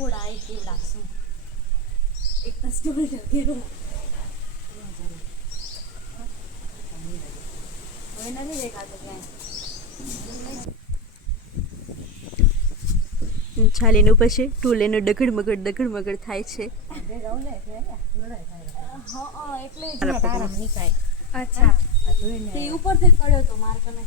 થોડા એ કેવડાશું એક તો સ્ટોલ લગેલો હવે નથી દેખાતો ક્યાંય છાલીનું પછી ટૂલેનો દગડ મગડ થાય છે અચ્છા તે ઉપરથી પડ્યો તો માર કને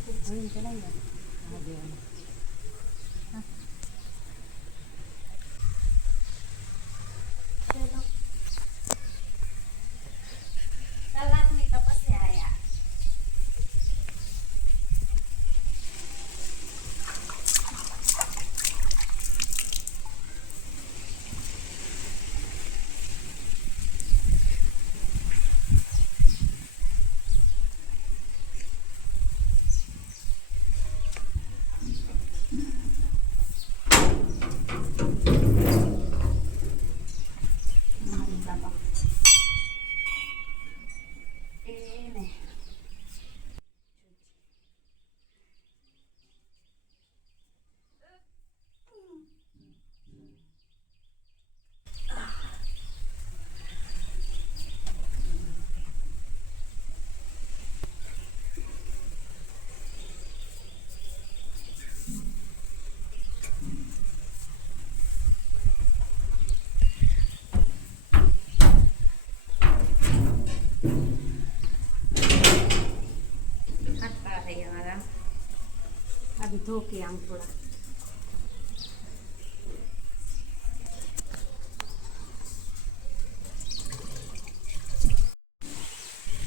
अभी धो के आऊँ थोड़ा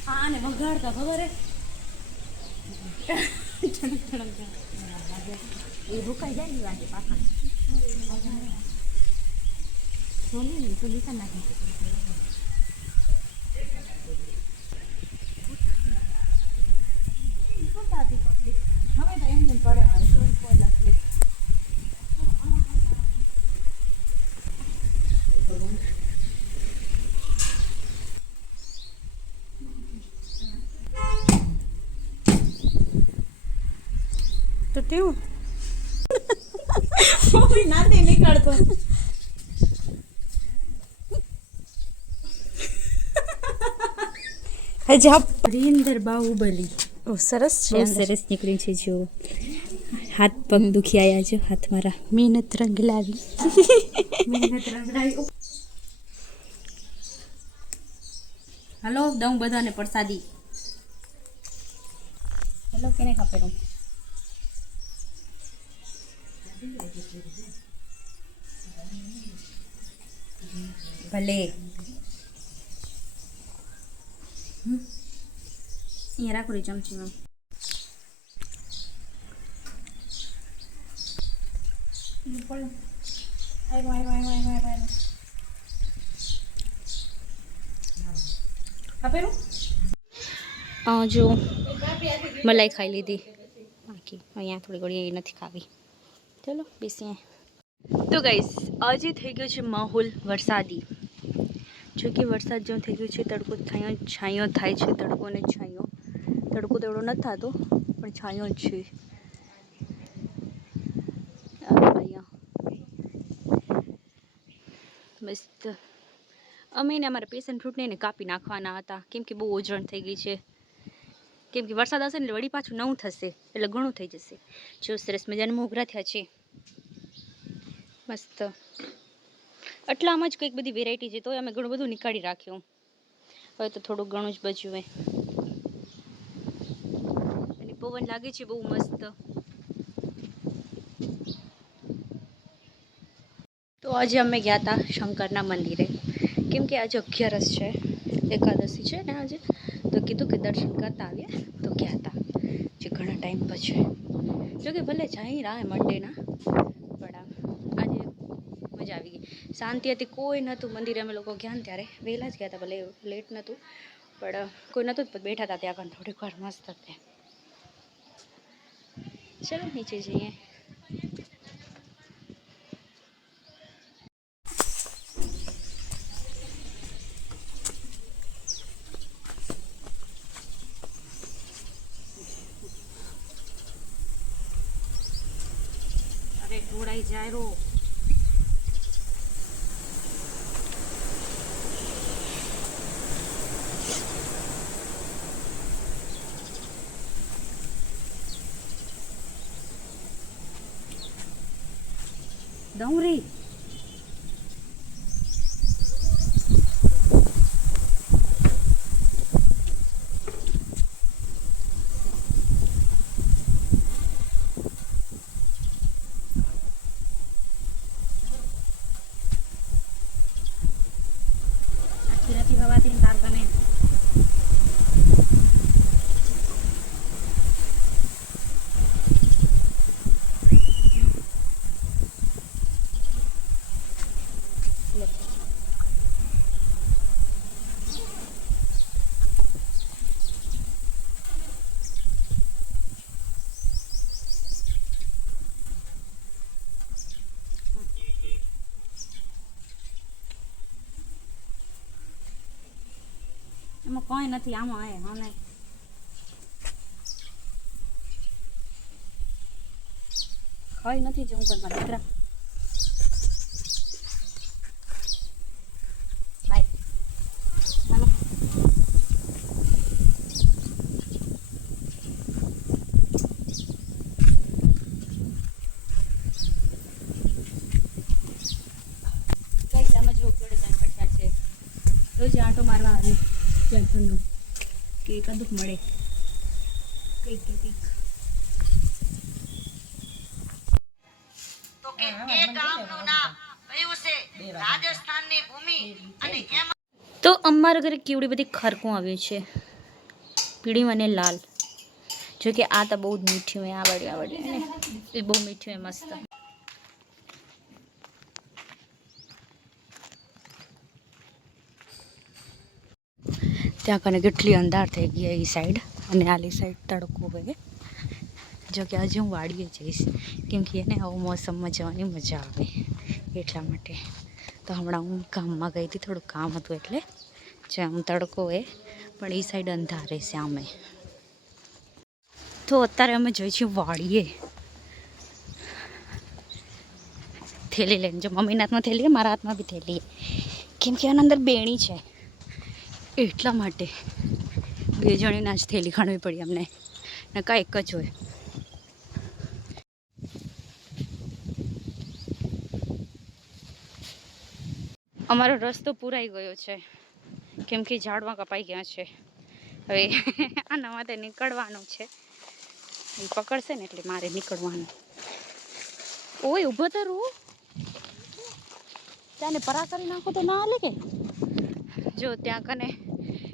हाँ ने वगाड़ता खबर है ये भूखाई जाए नहीं वाले पाखा सोनी नहीं तो लिखा नहीं हमें तो एम पड़े तो क्यों वो भी नाते निकलतो हजाब रिंदर बाहुबली ओ सरस છે સરસ નીકળી છે જો હાથ પગ દુખી આયા છે હાથ મારા મહેનત રંગ લાવી હાલો દઉં બધાને પ્રસાદી હેલો કેને ખાપેલું ભલે ये राखो चमची में जो मलाई खाई लीधी बाकी अँ थोड़ी घड़ी नहीं खावी चलो बेसिए तो गाइस आज थी गयो माहौल वरसादी जो कि वरसाद जो थी गयो तड़को छायो थाय छे तड़को ने छायो तड़को तो एवडो नथी थतो पण छायो ज छे मस्त अमे ने अमारा पेशन फ्रूट ने कापी नाखवाना हता केम के बहु ओजण थई गई छे केम के वरसाद हशे ने वળી पाछું નવું થશે એટલે ઘણું થઈ જશે જો સરસ મજાના મોગરા થયા છે મસ્ત આટલામાં જ કંઈક બધી વેરાયટી છે તો અમે ઘણું બધું નીકાળી રાખ્યું હવે તો થોડું ઘણું જ બચ્યું હે અને પવન લાગે છે બહુ મસ્ત તો આજે અમે ગયા હતા શંકરના મંદિરે કેમ કે આજે 11 છે એકાદશી છે ને આજે તો કીધું કે દર્શન કરતા આવીએ તો ગયા હતા જે ઘણા ટાઈમ પછી જો કે ભલે જાય રાહ મંડેના પણ આજે મજા આવી ગઈ શાંતિ હતી કોઈ નહોતું મંદિરે અમે લોકો ગયા ને ત્યારે વહેલા જ ગયા હતા ભલે લેટ નહોતું પણ કોઈ નહોતું જ બેઠા હતા ત્યાં આગળ થોડીક વાર મસ્ત હતા ચલો નીચે જઈએ અરે ઢોળાઈ જાય રો ડુંગળી નથી ખવાતી તાર તમે એમાં કોઈ નથી આમાં આવે અમે કોઈ નથી જવું કોઈ મારા દીકરા બાય ચાલો કઈ તમે જો જોડે જણ ખર્ચા છે રોજ આંટો મારવા આવી જંગલનો કે કદુક મળે કઈક કઈક તો કે એ ગામનું નામ કયું છે રાજસ્થાનની ભૂમિ અને એમાં તો અમારા ઘરે કેવડી બધી ખરકું આવ્યું છે પીળી અને લાલ જો કે આ તો બહુ જ મીઠી હોય આવડે ને એ બહુ મીઠી હોય મસ્ત ત્યાં કને કેટલી અંધાર થઈ ગઈ એ સાઈડ અને આલી સાઈડ તડકો હોય જો કે આજે હું વાડીએ જઈશ કેમ કે એને આવું મોસમમાં જવાની મજા આવે એટલા માટે તો હમણાં હું ગામમાં ગઈ હતી થોડું કામ હતું એટલે જેમ તડકો હોય પણ એ સાઈડ અંધાર રહેશે અમે તો અત્યારે અમે જઈશું વાડીએ થેલી લઈને જો મમ્મીના હાથમાં થેલી મારા હાથમાં બી થેલી કેમ કે આના અંદર બેણી છે એટલા માટે બે જણીના જ થેલી ખાણવી પડી અમને ને કાંઈ એક જ હોય અમારો રસ્તો પૂરાઈ ગયો છે કેમ કે ઝાડમાં કપાઈ ગયા છે હવે આના માટે નીકળવાનું છે એ પકડશે ને એટલે મારે નીકળવાનું ઓય ઊભો તો રૂ ત્યાંને પરા કરી નાખો તો ના હાલે કે જો ત્યાં કને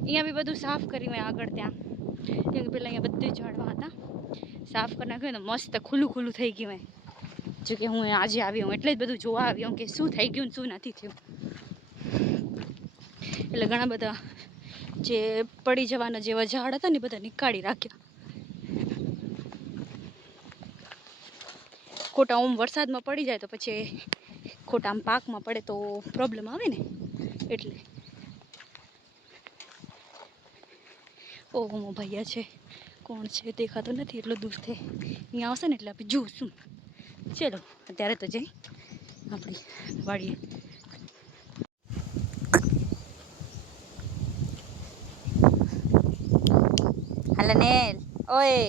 અહીંયા બી બધું સાફ કર્યું હોય આગળ ત્યાં કેમ કે પેલા અહીંયા બધું ઝાડવા હતા સાફ કરી નાખ્યું ને મસ્ત ખુલ્લું થઈ ગયું હોય જો કે હું આજે આવી હું એટલે જ બધું જોવા આવી હું કે શું થઈ ગયું ને શું નથી થયું એટલે ઘણા બધા જે પડી જવાના જેવા ઝાડ હતા ને બધા નીકાળી રાખ્યા ખોટા આમ વરસાદમાં પડી જાય તો પછી ખોટા આમ પાકમાં પડે તો પ્રોબ્લેમ આવે ને એટલે ઓહો ભૈયા છે કોણ છે દેખાતો નથી એટલો દૂરથી અહીંયા આવશે ને એટલે આપણે જોઈશું ચલો અત્યારે તો જઈ આપણી વાડીએ હાલે ને ઓય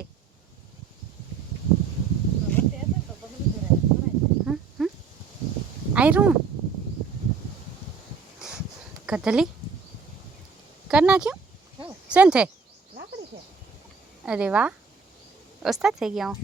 आई रूम कदली करना क्यों सन थे अरे वाह उस्ताद थे गया हूँ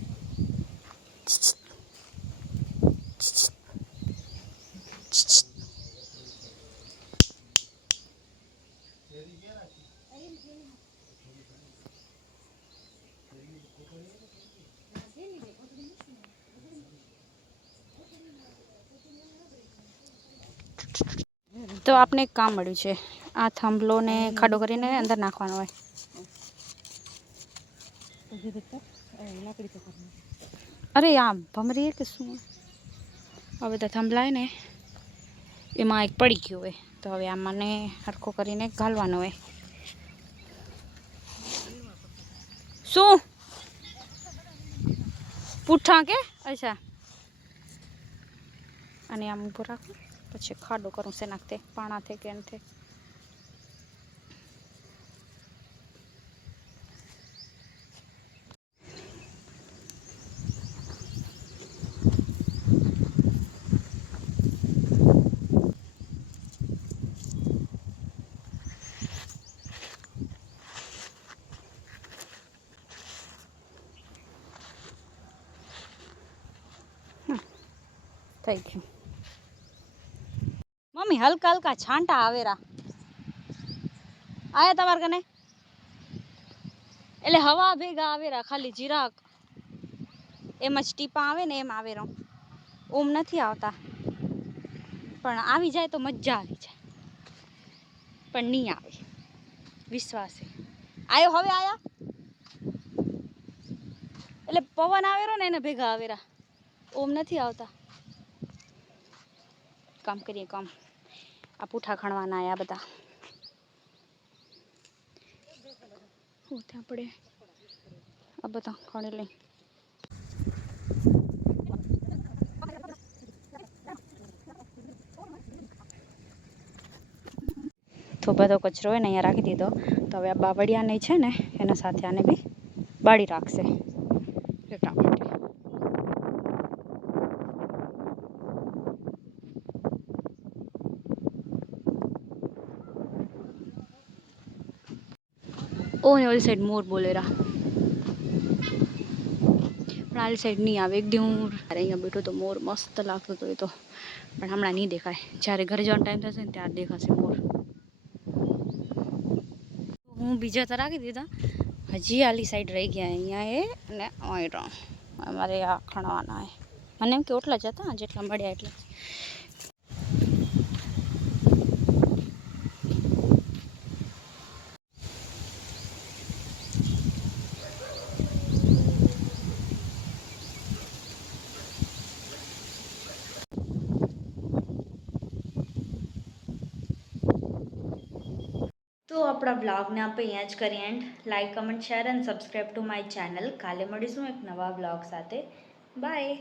તો આપને એક કામ મળ્યું છે આ થાંભલો ને ખાડો કરીને અંદર નાખવાનો હોય અરે આ ભમરી કે શું હવે તો થાંભલાય ને એમાં એક પડી ગયું હોય તો હવે આમાં ને હરખો કરીને ઘાલવાનો હોય શું પૂઠા કે અચ્છા અને આમ ઊભો રાખો પછી ખાડો કરું છે નાખતે પાણા થે કે થે થઈ ગયું. મમ્મી હલકા હલકા છાંટા આવેરા આયા તમારે કને એટલે હવા ભેગા આવેરા ખાલી જીરાક એમ જ ટીપા આવે ને એમ આવેરો ઓમ નથી આવતા પણ આવી જાય તો મજા આવી જાય પણ નહીં આવે વિશ્વાસે આયો હવે આયા એટલે પવન આવેરો ને એને ભેગા આવેરા ઓમ નથી આવતા કામ કરીએ કામ આ પૂઠા ખણવાના આયા બધા ત્યાં પડે આ બધા ખણી લઈ તો બધો કચરો હોય ને અહીંયા રાખી દીધો તો હવે આ બાવળિયાને છે ને એના સાથે આને બી બાળી રાખશે એટલા માટે ઓ ને ઓલી સાઈડ મોર બોલેરા પણ આલી સાઈડ નહીં આવે એક દી હું અહીંયા બેઠો તો મોર મસ્ત લાગતો હતો એ તો પણ હમણાં નહીં દેખાય જ્યારે ઘરે જવાનો ટાઈમ થશે ને ત્યારે દેખાશે મોર હું બીજા તો રાખી દીધા હજી આલી સાઈડ રહી ગયા અહીંયા એ અને અહીં અમારે આ ખણવાના મને એમ કે ઓટલા જ હતા જેટલા મળ્યા એટલા તો આપણા બ્લોગને આપણે અહીંયા જ કરીએ and like comment share and subscribe to my channel કાલે મળીશું એક નવા બ્લોગ સાથે બાય